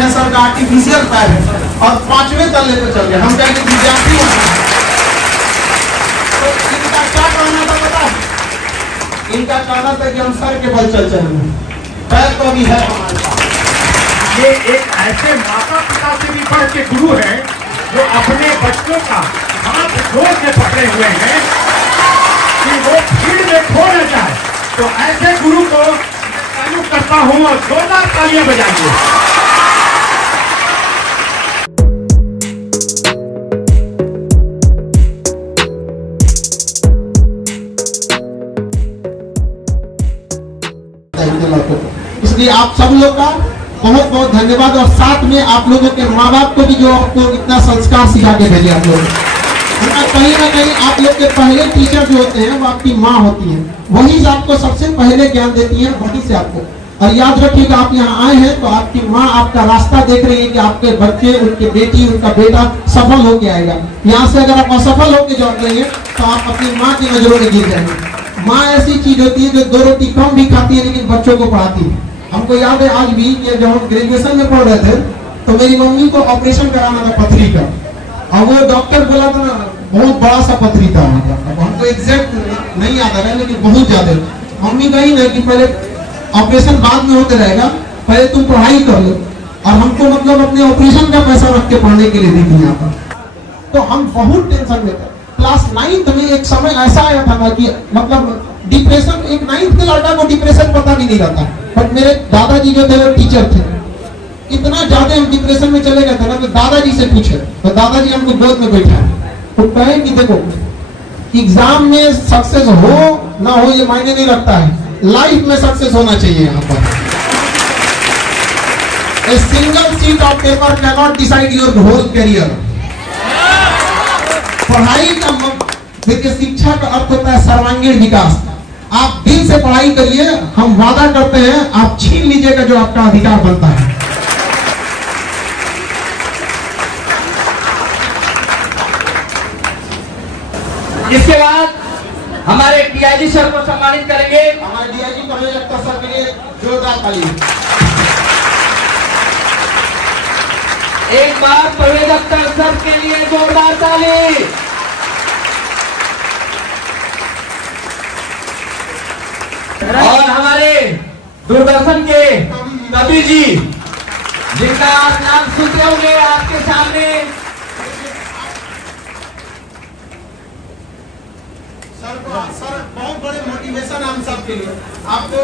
कहें सर का आर्टिफिशियल पैर है और 5वें तल्ले पे चल गए। हम कहेंगे विद्यार्थी तो इनका क्या कहना था पता है? इनका कहना था कि हम सर के बल चल चलेंगे, पैर तो अभी है हमारे पास। ये एक ऐसे माता पिता से भी बढ़ के गुरु है जो अपने बच्चों का हाथ जोड़ के पकड़े हुए हैं कि वो भीड़ में खो न जाए। तो ऐसे गुरु को तारीफ करता हूँ और जोरदार तालियां बजाइए। इसलिए आप सब लोग का बहुत बहुत धन्यवाद और साथ में आप लोगों के माँ बाप को भी जो आपको इतना संस्कार सिखा के भेजे आप लोग। कहीं ना कहीं आप लोग के पहले टीचर जो होते हैं वो आपकी माँ होती है, वही आपको सबसे पहले ज्ञान देती है, वही से आपको। और याद रखिएगा आप यहाँ आए हैं तो आपकी माँ आपका रास्ता देख रही है कि आपके बच्चे, उनके बेटी, उनका बेटा सफल होके आएगा। यहाँ से अगर आप असफल होके जॉब लेंगे तो आप अपनी माँ की नजरों में गिर जाएंगे। माँ ऐसी चीज होती है जो 2 रोटी कम भी खाती है लेकिन बच्चों को पढ़ाती है। हमको याद है आज भी कि जब हम ग्रेजुएशन में पढ़ रहे थे तो मेरी मम्मी को ऑपरेशन कराना था पथरी का, और वो डॉक्टर बोला था ना बहुत बड़ा सा पथरी था। अब हमको एग्जैक्ट नहीं याद आ रहा है लेकिन बहुत ज्यादा। मम्मी कही ना कि पहले ऑपरेशन बाद में होते रहेगा, पहले तुम पढ़ाई कर लो, और हमको मतलब अपने ऑपरेशन का पैसा रख के पढ़ने के लिए दी थी यहाँ पर। तो हम बहुत टेंशन में थे। क्लास 9th में एक समय ऐसा आया था ना कि मतलब डिप्रेशन, एक 9th के लड़का को डिप्रेशन पता भी नहीं रहता, बट मेरे दादाजी जो थे वो टीचर थे। इतना ज्यादा हम डिप्रेशन में चले गए थे ना तो दादाजी से पूछे तो दादाजी हमको गोद में बैठा तो कहे कि देखो एग्जाम में सक्सेस हो ना हो ये मायने नहीं रखता है, लाइफ में सक्सेस होना चाहिए। यहाँ पर a single sheet of paper can not decide your whole career. पढ़ाई का देखिए शिक्षा का अर्थ होता है सर्वांगीण विकास। आप दिल से पढ़ाई करिए, हम वादा करते हैं आप छीन लीजिएगा जो आपका अधिकार बनता है। इसके बाद हमारे डीआईजी सर को सम्मानित करेंगे। हमारे डीआईजी परवेज अख्तर सर के लिए जोरदार ताली। एक बार परवेज अख्तर सर के लिए जोरदार ताली। और हमारे दूरदर्शन के कवि जी जिनका आप नाम सुनते होंगे आपके सामने, सर बहुत बड़े मोटिवेशन हम सब के लिए। आपको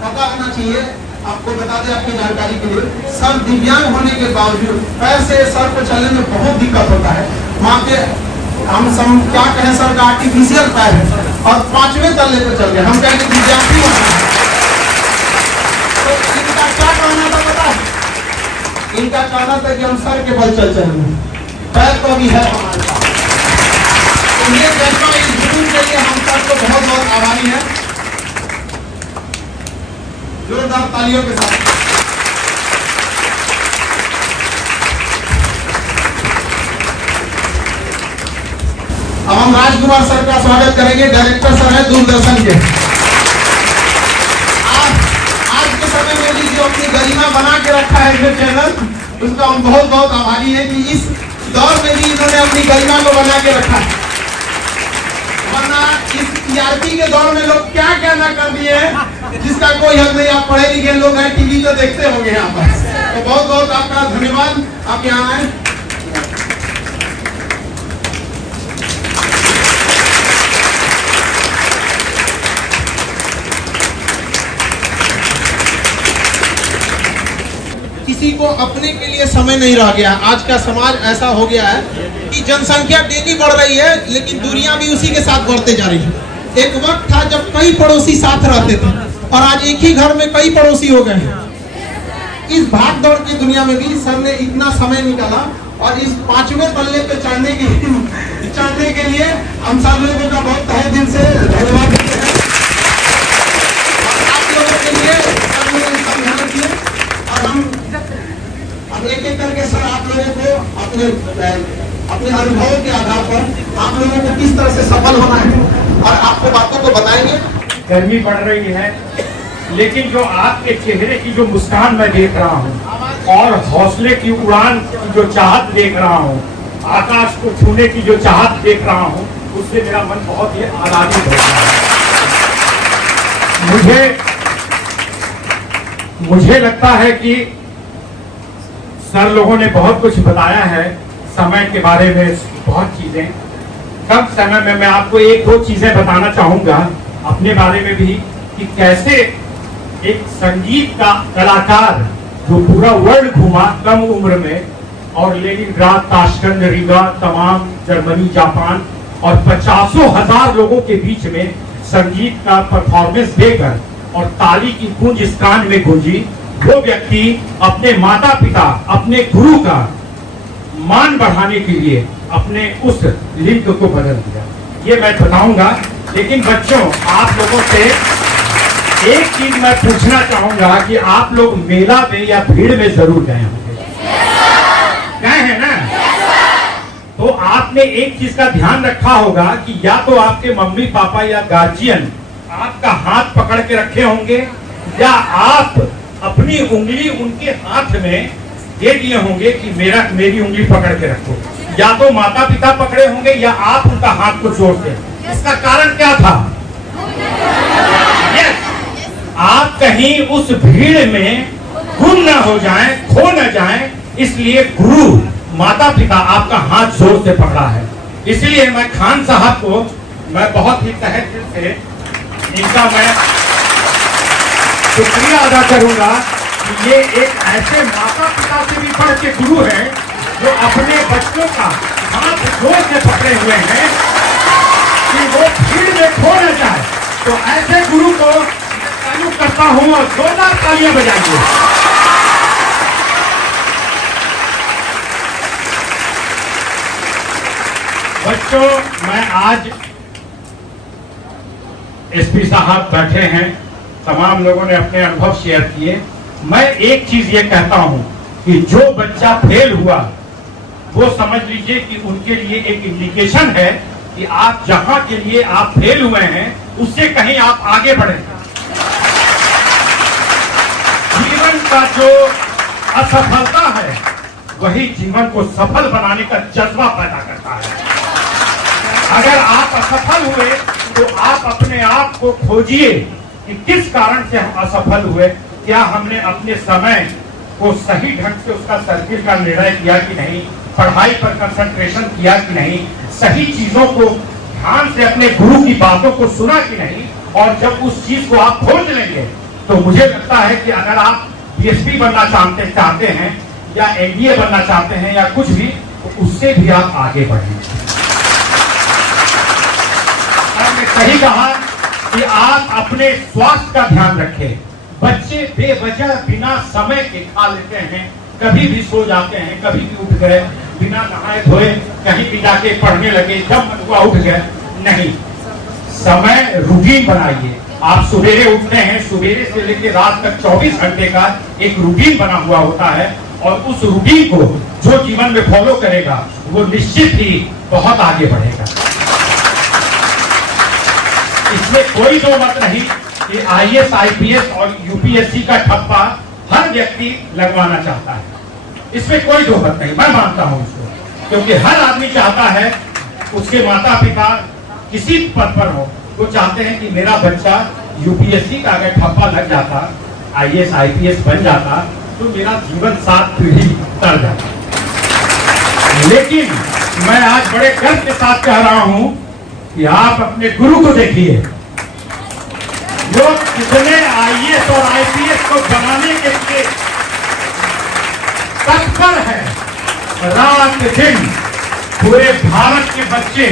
पता होना चाहिए, आपको बता दें आपकी जानकारी के लिए, सर दिव्यांग होने के बावजूद पैर से सर को चलने में बहुत दिक्कत होता है। वहाँ के हम क्या कहें सर का आर्टिफिशियल पैर है और 5वें तल्ले पे चल गए। हम कहेंगे विद्यार्थी तो इनका क्या कहना था पता है? इनका कहना था कि हम सर के बल चल चलेंगे, पैर तो अभी है हमारे पास। ये जज्बा, इस जुनून के लिए हम सबको बहुत बहुत आभारी हैं। जोरदार तालियों के साथ अब हम राजकुमार सर का स्वागत करेंगे। डायरेक्टर सर है दूरदर्शन के। आज के समय में भी जो अपनी गरिमा बना के रखा है जो चैनल, उसका हम बहुत बहुत आभारी हैं कि इस दौर में भी इन्होंने अपनी गरिमा को बना के रखा है। वरना इस टीआरपी के दौर में लोग क्या कहना कर दिए जिसका कोई हद नहीं। आप पढ़े लिखे लोग हैं, टीवी तो देखते होंगे यहाँ पर। तो बहुत बहुत आपका धन्यवाद, आप यहाँ आए। किसी को अपने के लिए समय नहीं रह गया। आज का समाज ऐसा हो गया है कि जनसंख्या डेली बढ़ रही है लेकिन दूरियां भी उसी के साथ बढ़ते जा रही है। एक वक्त था जब कई पड़ोसी साथ रहते थे और आज एक ही घर में कई पड़ोसी हो गए हैं। इस भाग दौड़ की दुनिया में भी सर ने इतना समय निकाला और इस 5वें तल्ले पे चढ़ने के लिए हम सब लोगों का बहुत तहे दिल से धन्यवाद देते हैं। आप लोगों के लिए सब लोग समझाना चाहिए और हम एक एक करके सर आप लोगों को अपने अनुभवों के आधार पर आप लोगों को किस तरह से सफल होना है और आपको बातों को बताएंगे। गर्मी बढ़ रही है लेकिन जो आपके चेहरे की जो मुस्कान मैं देख रहा हूँ और हौसले की उड़ान की जो चाहत देख रहा हूँ, आकाश को छूने की जो चाहत देख रहा हूँ, उससे मेरा मन बहुत ही आनंदित होता है। मुझे लगता है कि सर लोगों ने बहुत कुछ बताया है समय के बारे में, बहुत चीजें। कम समय में मैं आपको एक दो चीजें बताना चाहूंगा अपने बारे में भी, कि कैसे एक संगीत का कलाकार जो पूरा वर्ल्ड घूमा कम उम्र में, और लेनिनग्राड, ताशकंद, रीगा, तमाम जर्मनी, जापान और 50,000 लोगों के बीच में संगीत का परफॉर्मेंस देकर और ताली की गूंज इस कान में गूंजी, वो व्यक्ति अपने माता पिता, अपने गुरु का मान बढ़ाने के लिए अपने उस लिंक को बदल दिया। ये मैं बताऊंगा। लेकिन बच्चों, आप लोगों से एक चीज मैं पूछना चाहूंगा कि आप लोग मेला में या भीड़ में जरूर गए होंगे, गए हैं ना? तो आपने एक चीज का ध्यान रखा होगा कि या तो आपके मम्मी पापा या गार्जियन आपका हाथ पकड़ के रखे होंगे, या आप अपनी उंगली उनके हाथ में दे दिए होंगे कि मेरी उंगली पकड़ के रखो। या तो माता पिता पकड़े होंगे या आप उनका हाथ को जोड़ते। इसका कारण क्या था? आप कहीं उस भीड़ में गुम न हो जाएं, खो न जाएं, इसलिए गुरु माता पिता आपका हाथ जोर से पकड़ा है। इसलिए मैं खान साहब को मैं बहुत ही तहे दिल से इनका मैं शुक्रिया अदा करूंगा कि ये एक ऐसे माता पिता से भी बढ़ के गुरु हैं जो अपने बच्चों का हाथ जोर से पकड़े हुए हैं कि वो भीड़ में खो न जाए। तो ऐसे गुरु को चालू करता हूं और जोरदार तालियां बजाइए। बच्चों, मैं आज एसपी साहब बैठे हैं, तमाम लोगों ने अपने अनुभव शेयर किए। मैं एक चीज ये कहता हूं कि जो बच्चा फेल हुआ वो समझ लीजिए कि उनके लिए एक इंडिकेशन है कि आप जहां के लिए आप फेल हुए हैं उससे कहीं आप आगे बढ़े। जीवन का जो असफलता है वही जीवन को सफल बनाने का जज्बा पैदा करता है। अगर आप असफल हुए तो आप अपने आप को खोजिए कि किस कारण से हम असफल हुए। क्या हमने अपने समय को सही ढंग से उसका सर्किल का निर्णय किया कि नहीं, पढ़ाई पर कंसंट्रेशन किया कि नहीं, सही चीजों को ध्यान से अपने गुरु की बातों को सुना कि नहीं। और जब उस चीज को आप खोज लेंगे तो मुझे लगता है कि अगर आप बीएसपी बनना चाहते हैं या एनडीए बनना चाहते हैं या कुछ भी, तो उससे भी आप आगे बढ़ेंगे। मैंने सही कहा कि आप अपने स्वास्थ्य का ध्यान रखें। बच्चे बेवजह बिना समय के खा लेते हैं, कभी भी सो जाते हैं, कभी भी उठ गए, बिना नहाए धोए कहीं भी जाके पढ़ने लगे, जब मन हुआ उठ गए। नहीं, समय रूटीन बनाइए। आप सवेरे उठते हैं, सवेरे से लेकर रात तक 24 घंटे का एक रूटीन बना हुआ होता है, और उस रूटीन को जो जीवन में फॉलो करेगा वो निश्चित ही बहुत आगे बढ़ेगा। इसमें कोई दो मत नहीं कि आईएएस, आईपीएस और यूपीएससी का ठप्पा हर व्यक्ति लगवाना चाहता है। इसमें कोई दो मत नहीं, मैं मानता हूं इसको, क्योंकि हर आदमी चाहता है उसके माता पिता किसी पद पर हो, वो चाहते हैं कि मेरा बच्चा यूपीएससी का अगर ठप्पा लग जाता, आईएएस आईपीएस बन जाता, तो मेरा जीवन 7 पीढ़ी तर जाता। लेकिन मैं आज बड़े गर्व के साथ कह रहा हूं कि आप अपने गुरु को देखिए, जो कितने आईएएस और आईपीएस को बनाने के लिए तत्पर है। रात दिन पूरे भारत के बच्चे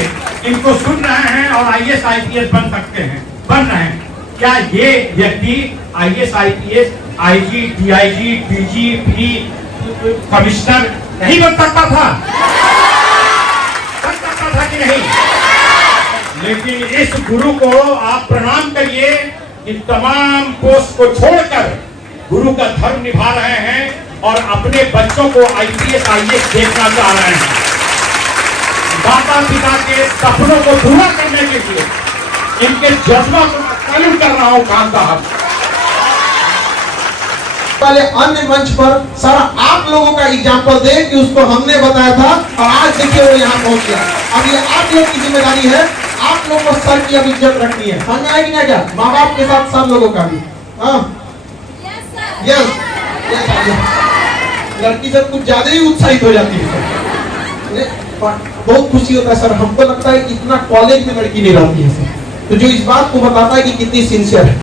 इनको सुन रहे हैं और आईएएस आईपीएस बन सकते हैं, बन रहे हैं। क्या ये व्यक्ति IAS IPS, IG, DIG, DG, P, commissioner नहीं बन सकता था? बन सकता था कि नहीं? लेकिन इस गुरु को आप प्रणाम करिए कि तमाम पोस्ट को छोड़कर गुरु का धर्म निभा रहे हैं और अपने बच्चों को आईपीएस आईएएस देखना चाह रहे हैं। माता पिता के सपनों को पूरा करने के लिए इनके जज्बा को सैल्यूट कर रहा हूं खान साहब। वाले अन्य मंच पर सारा आप लोगों का एग्जाम्पल दे कि उसको हमने बताया था और आज देखिए वो यहाँ पहुंच गया। अब ये आप लोग की जिम्मेदारी है, आप लोग को सर की अब इज्जत रखनी है। समझ में आएगी ना क्या? माँ बाप के साथ सब लोगों का भी। हाँ यस, लड़की सब कुछ ज्यादा ही उत्साहित हो जाती है। बहुत खुशी होता है सर, हमको लगता है इतना कॉलेज में लड़की नहीं रहती है सर, तो जो इस बात को बताता है कि कितनी सिंसियर है।